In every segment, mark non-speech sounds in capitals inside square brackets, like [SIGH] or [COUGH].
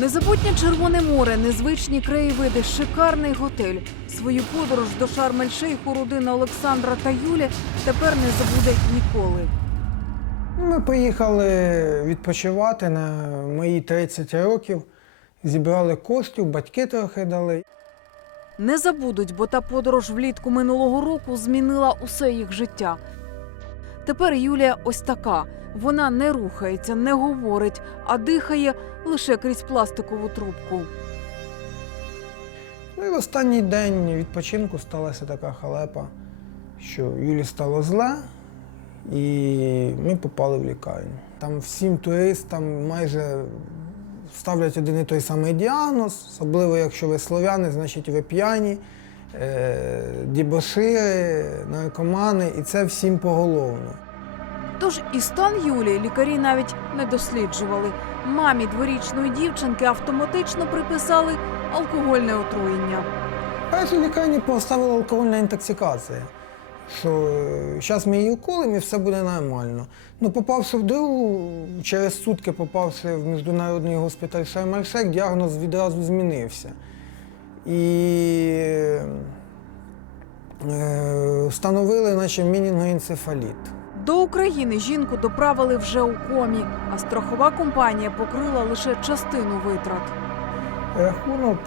Незабутнє Червоне море, незвичні краєвиди, шикарний готель. Свою подорож до Шарм-ель-Шейху родина Олександра та Юлі тепер не забуде ніколи. Ми поїхали відпочивати на мої 30 років. Зібрали коштів, батьки трохи дали. Не забудуть, бо та подорож влітку минулого року змінила усе їх життя. Тепер Юлія ось така. Вона не рухається, не говорить, а дихає лише крізь пластикову трубку. Ну і в останній день відпочинку сталася така халепа, що Юлі стало зле, і ми попали в лікарню. Там всім туристам майже ставлять один і той самий діагноз, особливо якщо ви слов'яни, значить ви п'яні, дібошири, наркомани, і це всім поголовно. Тож і стан Юлії лікарі навіть не досліджували. Мамі дворічної дівчинки автоматично приписали алкогольне отруєння. Перші лікарні поставила алкогольна інтоксикація, що зараз ми її уколимо і все буде нормально. Ну, попавши в другу, через сутки попавши в міжнародний госпіталь Шарм-ель-Шейх, діагноз відразу змінився. І е, встановили наче мінінгоенцефаліт. До України жінку доправили вже у комі, а страхова компанія покрила лише частину витрат. Рахунок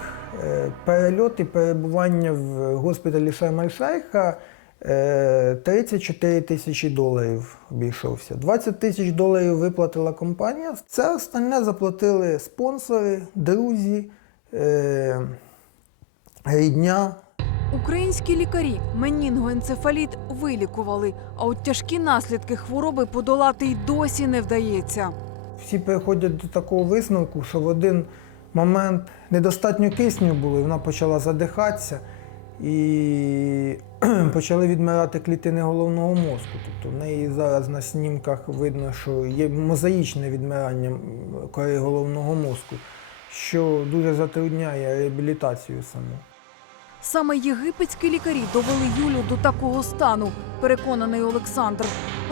е, перельот і перебування в госпіталі Шарм-ель-Шейха е, 34 тисячі доларів обійшовся. 20 тисяч доларів виплатила компанія. Це остальне заплатили спонсори, друзі, е, рідня. Українські лікарі менінгоенцефаліт вилікували, а от тяжкі наслідки хвороби подолати й досі не вдається. Всі приходять до такого висновку, що в один момент недостатньо кисню було, і вона почала задихатися, і [CLEARS THROAT] почали відмирати клітини головного мозку. Тобто в неї зараз на снімках видно, що є мозаїчне відмирання кори головного мозку, що дуже затрудняє реабілітацію саму. Саме єгипетські лікарі довели Юлю до такого стану, переконаний Олександр.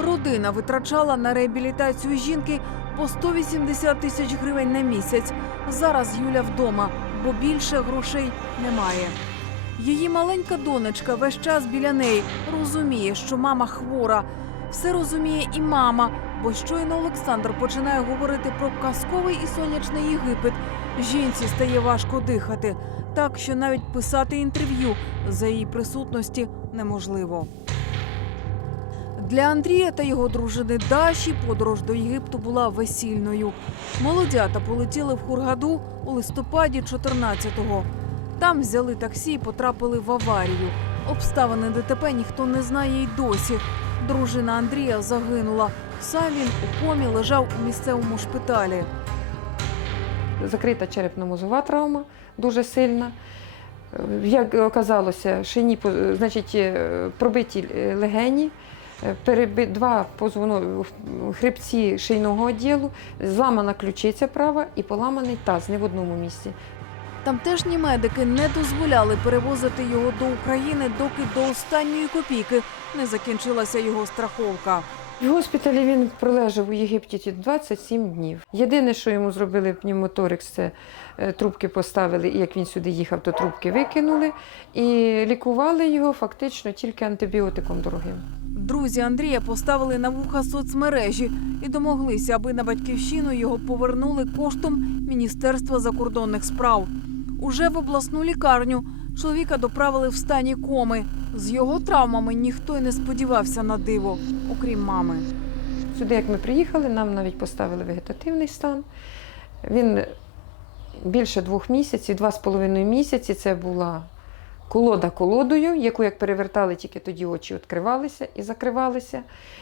Родина витрачала на реабілітацію жінки по 180 тисяч гривень на місяць. Зараз Юля вдома, бо більше грошей немає. Її маленька донечка весь час біля неї розуміє, що мама хвора. Все розуміє і мама, бо щойно Олександр починає говорити про казковий і сонячний Єгипет. Жінці стає важко дихати, так що навіть писати інтерв'ю за її присутності неможливо. Для Андрія та його дружини Даші подорож до Єгипту була весільною. Молодята полетіли в Хургаду у листопаді 14-го. Там взяли таксі і потрапили в аварію. Обставини ДТП ніхто не знає й досі. Дружина Андрія загинула. Сам він у комі лежав у місцевому шпиталі. Закрита черепно-мозова травма дуже сильна. Е, Як оказалося, шині, по- значить, е, пробиті е, легені, е, два позвоно, хребці шийного відділу, зламана ключиця права і поламаний таз не в одному місці. Тамтешні медики не дозволяли перевозити його до України, доки до останньої копійки не закінчилася його страховка. В госпіталі він пролежав у Єгипті ті 27 днів. Єдине, що йому зробили пневмоторикс, це е, трубки поставили, і як він сюди їхав, то трубки викинули. І лікували його фактично тільки антибіотиком дорогим. Друзі Андрія поставили на вуха соцмережі і домоглися, аби на батьківщину його повернули коштом Міністерства закордонних справ. Уже в обласну лікарню чоловіка доправили в стані коми. З його травмами ніхто й не сподівався на диво, окрім мами. Сюди, як ми приїхали, нам навіть поставили вегетативний стан. Він більше двох місяців, два з половиною місяці це була колода колодою, яку як перевертали, тільки тоді очі відкривалися і закривалися.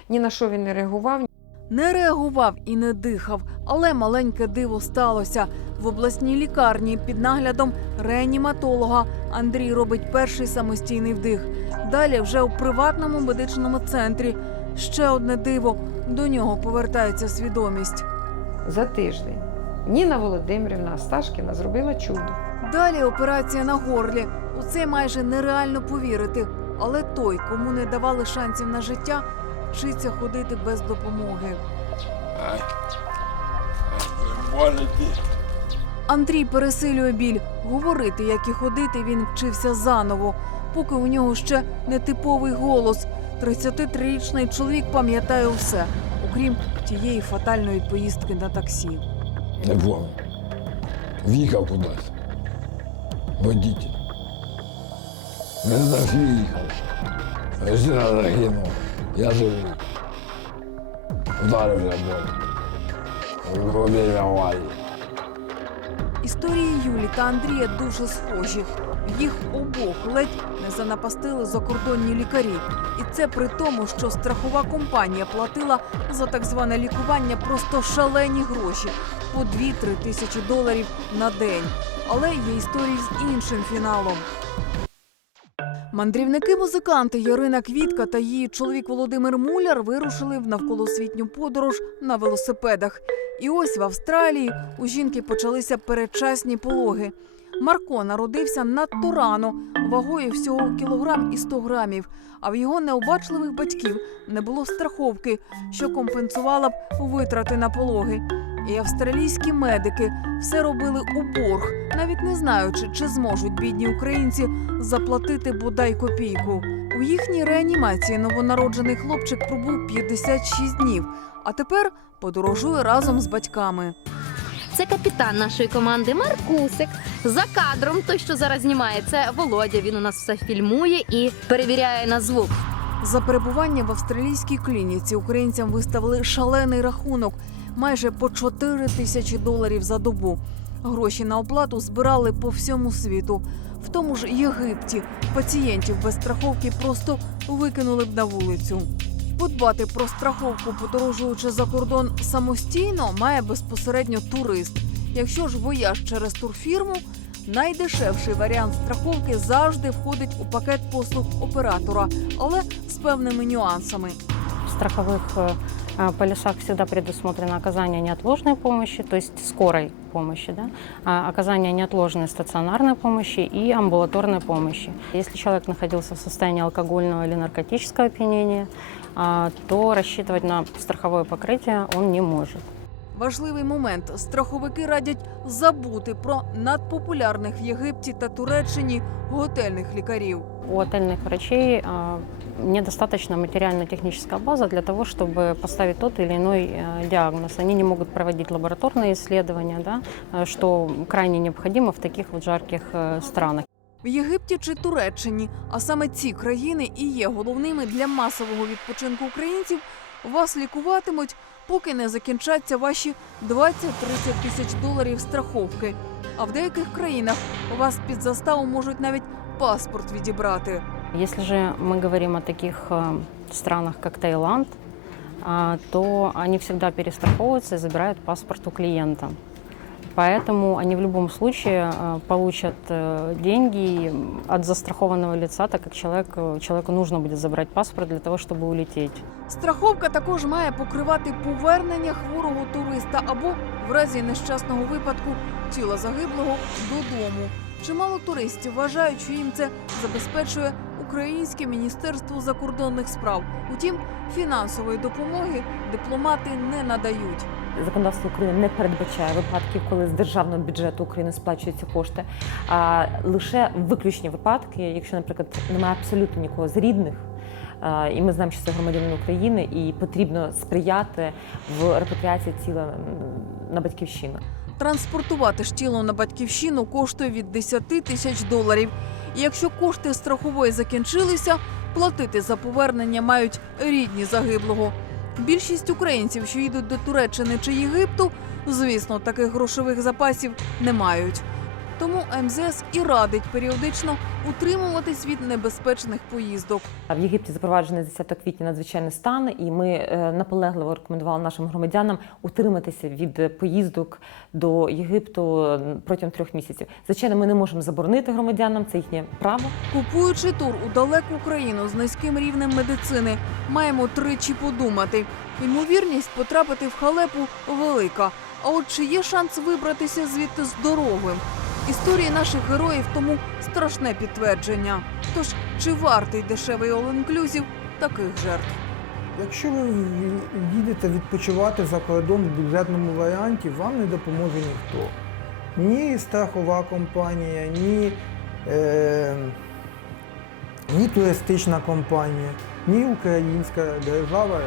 Ні на що він не реагував. Не реагував і не дихав, але маленьке диво сталося. В обласній лікарні під наглядом реаніматолога Андрій робить перший самостійний вдих. Далі вже у приватному медичному центрі. Ще одне диво. До нього повертається свідомість. За тиждень Ніна Володимирівна Асташкіна зробила чудо. Далі операція на горлі. У це майже нереально повірити. Але той, кому не давали шансів на життя, вчиться ходити без допомоги. Андрій пересилює біль. Говорити, як і ходити, він вчився заново, поки у нього ще не типовий голос. 33-річний чоловік пам'ятає усе, окрім тієї фатальної поїздки на таксі. Не помню. В'їхав кудись. Водитель. Не знаю, в'їхав. Жена загинув. Я живий. Ударився боль. Робив аварії. Історії Юлі та Андрія дуже схожі. Їх обох ледь не занапастили закордонні лікарі. І це при тому, що страхова компанія платила за так зване лікування просто шалені гроші по 2-3 тисячі доларів на день. Але є історії з іншим фіналом. Мандрівники-музиканти Ярина Квітка та її чоловік Володимир Муляр вирушили в навколосвітню подорож на велосипедах. І ось в Австралії у жінки почалися передчасні пологи. Марко народився надто рано, вагою всього кілограм і 100 грамів. А в його необачливих батьків не було страховки, що компенсувала б витрати на пологи. І австралійські медики все робили у борг, навіть не знаючи, чи зможуть бідні українці заплатити бодай копійку. У їхній реанімації новонароджений хлопчик пробув 56 днів, а тепер подорожує разом з батьками. Це капітан нашої команди Маркусик. За кадром той, що зараз знімає, це Володя. Він у нас все фільмує і перевіряє на звук. За перебування в австралійській клініці українцям виставили шалений рахунок майже по 4 тисячі доларів за добу. Гроші на оплату збирали по всьому світу. В тому ж Єгипті пацієнтів без страховки просто викинули б на вулицю. Подбати про страховку, подорожуючи за кордон самостійно, має безпосередньо турист. Якщо ж вояж через турфірму, найдешевший варіант страховки завжди входить у пакет послуг оператора, але з певними нюансами. В страховых э, э, полисах всегда предусмотрено оказание неотложной помощи, то есть скорой помощи, да? оказание неотложной стационарной помощи и амбулаторной помощи. Если человек находился в состоянии алкогольного или наркотического опьянения, то рассчитывать на страховое покрытие он не может. Важливий момент: страховики радять забути про надпопулярних в Єгипті та Туреччині готельних лікарів. У отельных врачей а, недостаточно материально-техническая база для того, чтобы поставить тот или иной э, диагноз. Они не могут проводить лабораторные исследования, да, э, что крайне необходимо в таких вот жарких э, странах. В Єгипті чи Туреччині, а саме ці країни і є головними для масового відпочинку українців, вас лікуватимуть, поки не закінчаться ваші 20-30 тисяч доларів страховки. А в деяких країнах у вас під заставу можуть навіть паспорт відібрати. Если же мы говорим о таких э, странах, как Таиланд, а, то они всегда перестраховываются и забирают паспорт у клиента. Поэтому они в любом случае э, получат э, деньги от застрахованного лица, так как человек, э, человеку нужно будет забрать паспорт для того, чтобы улететь. Страховка також має покривати повернення хворого туриста або в разі нещасного випадку тіла загиблого додому. Чимало туристів вважають, що їм це забезпечує Українське міністерство закордонних справ. Утім, фінансової допомоги дипломати не надають. Законодавство України не передбачає випадків, коли з державного бюджету України сплачуються кошти. А лише виключні випадки, якщо, наприклад, немає абсолютно нікого з рідних. І ми знаємо, що це громадянин України, і потрібно сприяти в репатріації тіла на батьківщину. Транспортувати ж тіло на батьківщину коштує від 10 тисяч доларів. І якщо кошти страхової закінчилися, платити за повернення мають рідні загиблого. Більшість українців, що їдуть до Туреччини чи Єгипту, звісно, таких грошових запасів не мають. Тому МЗС і радить періодично утримуватись від небезпечних поїздок. В Єгипті запроваджений з 10 квітня надзвичайний стан, і ми е, наполегливо рекомендували нашим громадянам утриматися від поїздок до Єгипту протягом трьох місяців. Звичайно, ми не можемо заборонити громадянам, це їхнє право. Купуючи тур у далеку країну з низьким рівнем медицини, маємо тричі подумати. Ймовірність потрапити в халепу велика. А от чи є шанс вибратися звідти здоровим? Історії наших героїв тому страшне підтвердження. Тож чи вартий дешевий all-inclusive таких жертв? Якщо ви їдете відпочивати за кордон в бюджетному варіанті, вам не допоможе ніхто. ні страхова компанія, ні, е, ні туристична компанія, ні українська держава